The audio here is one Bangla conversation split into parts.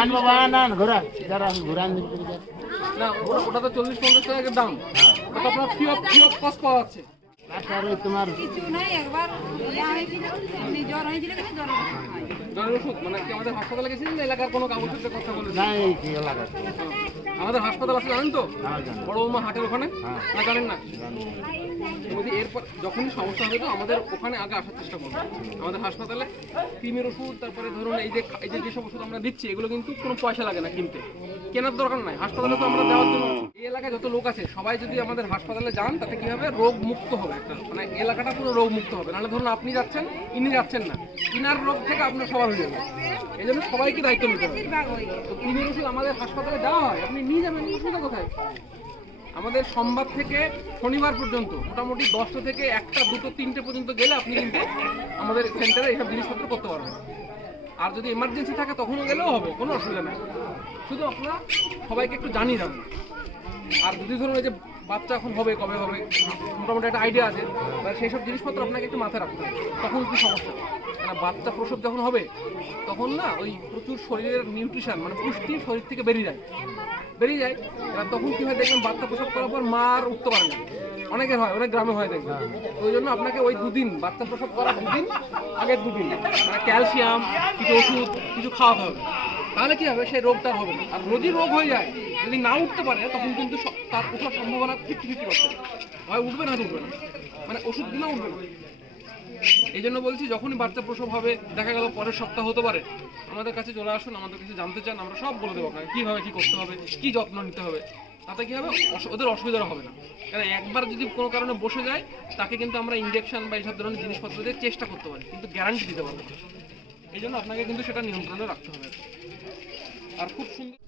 ঘোরা যারা আমি না ওটা ওটা তো চল্লিশ পঞ্চাশ টাকা দাম। ওটা আপনার free of free of cost পাওয়া যাচ্ছে। তারপর তোমার কিছু নাই একবার ইয়া হয়েছিল এমনি জ্বর হয়েছিল কিন্তু জ্বর জ্বরের ওষুধ? মানে কি আমাদের হাসপাতালে গেছিলেন এলাকার কোনো কাগজপত্রের কথা বলে? নাই এই কি এলাকা আমাদের হাসপাতাল আছে জানেন তো? হ্যাঁ জানি। বড় উমা হাটের ওখানে? হ্যাঁ। না জানেন না? এরপর যখনই সমস্যা হবে তো আমাদের ওখানে আগে আসার চেষ্টা করব। আমাদের হাসপাতালে ক্রিমের ওষুধ, তারপরে ধরুন এই যে এই যে যেসব ওষুধ আমরা দিচ্ছি, এগুলো কিন্তু কোনো পয়সা লাগে না কিনতে। কেনার দরকার নাই। হাসপাতালে তো আমরা দেওয়ার জন্য এই এলাকায় যত লোক আছে, সবাই যদি আমাদের হাসপাতালে যান, তাতে কি হবে? রোগ মুক্ত হবে একটা। মানে এলাকাটা পুরো রোগ মুক্ত হবে। নাহলে ধরুন আপনি যাচ্ছেন, ইনি যাচ্ছেন না। ইনার রোগ থেকে আপনার সবার হয়ে যাবে। এই জন্য সবাইকে দায়িত্ব নিতে হবে। তো ক্রিমের ওষুধ আমাদের হাসপাতালে দেওয়া হয়, আপনি নিয়ে যাবেন। অসুবিধা কোথায়? আমাদের সোমবার থেকে শনিবার পর্যন্ত, মোটামুটি দশটা থেকে একটা, দুটো, তিনটে পর্যন্ত গেলে আপনি কিন্তু আমাদের সেন্টারে এইসব জিনিসপত্র করতে পারবেন। আর যদি এমার্জেন্সি থাকে তখনও গেলেও হবে, কোনো অসুবিধা নেই। শুধু আপনারা সবাইকে একটু জানিয়ে দেবেন। আর যদি ধরুন যে বাচ্চা এখন হবে, কবে হবে, মোটামুটি একটা আইডিয়া আছে সেই সব জিনিসপত্র আপনাকে একটু মাথায় রাখতে হবে। তখন কি সমস্যা? কারণ বাচ্চা প্রসব যখন হবে, তখন না ওই প্রচুর শরীরের নিউট্রিশন মানে পুষ্টি শরীর থেকে বেরিয়ে যায়। বেরিয়ে যায় তখন কি হয় দেখবেন বাচ্চা প্রসব করার পর মা আর উঠতে পারে না। অনেকের হয়, অনেক গ্রামে হয় দেখবেন। ওই জন্য আপনাকে ওই দুদিন, বাচ্চা প্রসব করার দুদিন, আগের দুদিন মানে ক্যালসিয়াম, কিছু ওষুধ, কিছু খাওয়াতে হবে। তাহলে কি হবে? সেই রোগটা হবে না। আর যদি রোগ হয়ে যায়, যদি না উঠতে পারে, তখন কিন্তু তার ওঠার সম্ভাবনা ফিফটি ফিফটি পার্সেন্ট। হয় উঠবে না উঠবে না। মানে ওষুধ দিলেও উঠবে না। এই জন্য বলছি, যখনই বাচ্চা প্রসব হবে, দেখা গেল পরের সপ্তাহ হতে পারে, আমাদের কাছে চলে আসুন, আমাদের কাছে জানতে চান, আমরা সব বলে দেবো আপনাকে, কীভাবে কী করতে হবে, কী যত্ন নিতে হবে। তাতে কী হবে? ওদের অসুবিধা হবে না। কারণ একবার যদি কোনো কারণে বসে যায়, তাকে কিন্তু আমরা ইঞ্জেকশন বা এইসব ধরনের জিনিসপত্র দিয়ে চেষ্টা করতে পারি, কিন্তু গ্যারান্টি দিতে পারব এই জন্য আপনাকে কিন্তু সেটা নিয়ন্ত্রণে রাখতে হবে। আর খুব সুন্দর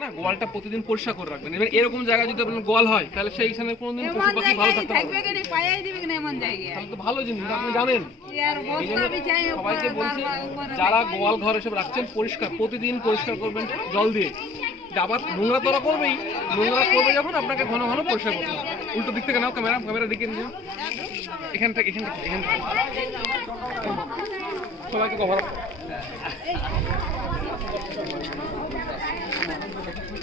না গোয়ালটা প্রতিদিন পরিষ্কার করে রাখবেন। এবার এরকম জায়গায় যদি আপনার গোয়াল হয় তাহলে সেইখানে কোনোদিন পশু এমন পাখি ভালো থাকতে পারবে থাকবে না। কেন? পায়াই দিবে কিনা এমন জায়গায়? তাহলে তো ভালো জিনিস আপনি জানেন। সবাইকে বলছি যারা গোয়াল ঘর এসব রাখছেন পরিষ্কার প্রতিদিন পরিষ্কার করবেন জল দিয়ে। আবার নোংরা তোরা করবেই। নোংরা করবে যখন আপনাকে ঘন ঘন পরিষ্কার করতে উল্টো দিক থেকে নাও ক্যামেরা ক্যামেরা দিকে নিয়ে এখান থেকে এখান থেকে এখান থেকে। সবাইকে কভার এই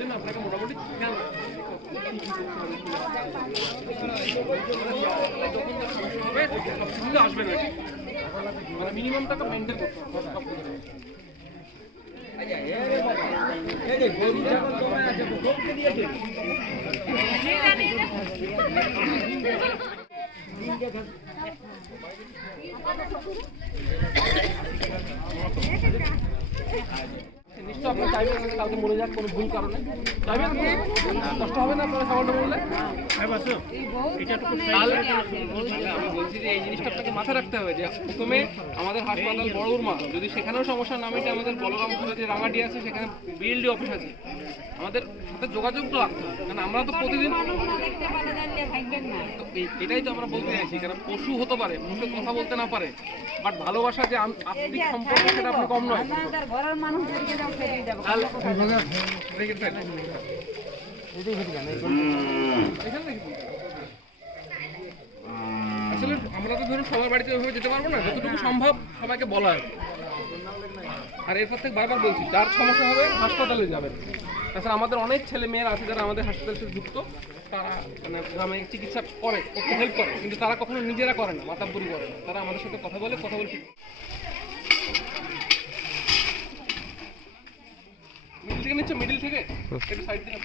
জন্য আপনাকে মোটামুটি খেয়াল রাখতে হবে। যখন যা সমস্যা হবে সব কিছুতে আসবে মানে মিনিমাম টাকা মেনটেন করতে হবে সব কিছু। নিশ্চয় আপনার চাইবেন কাউকে মরে যাক কোনো ভুল কারণে। চাইবেন কষ্ট হবে না আমি বলছি যে এই জিনিসটা আপনাকে মাথায় রাখতে হবে যে প্রথমে আমাদের হাসপাতাল বড় উর্মা। যদি সেখানেও সমস্যা না মেটে আমাদের বলরামপুরে যে রাঙাটি আছে সেখানে বিএলডি অফিস আছে। আমাদের সাথে যোগাযোগ তো রাখতে হবে কারণ আমরা তো প্রতিদিন মানুষ এটাই তো আমরা বলতে চাইছি কারণ পশু হতে পারে মুখে কথা বলতে না পারে বাট ভালোবাসা যে আত্মিক সম্পর্ক সেটা আপনি কম নয়। ঘরের দেখে ফেল। ধরুন সবার বাড়িতে ওইভাবে যেতে পারব না, যতটুকু সম্ভব সবাইকে বলা আর এরপর থেকে বারবার বলছি, যার সমস্যা হবে হাসপাতালে যাবেন। তাছাড়া আমাদের অনেক ছেলে মেয়েরা আছে যারা আমাদের হাসপাতালের সাথে যুক্ত, তারা মানে গ্রামে চিকিৎসা করে, করতে হেল্প করে, কিন্তু তারা কখনো নিজেরা করে না মাতাব্বরি করে না। তারা আমাদের সাথে কথা বলে কথা বলে মিডিল থেকে নিচ্ছে? মিডিল থেকে? একটু সাইড হ্যাঁ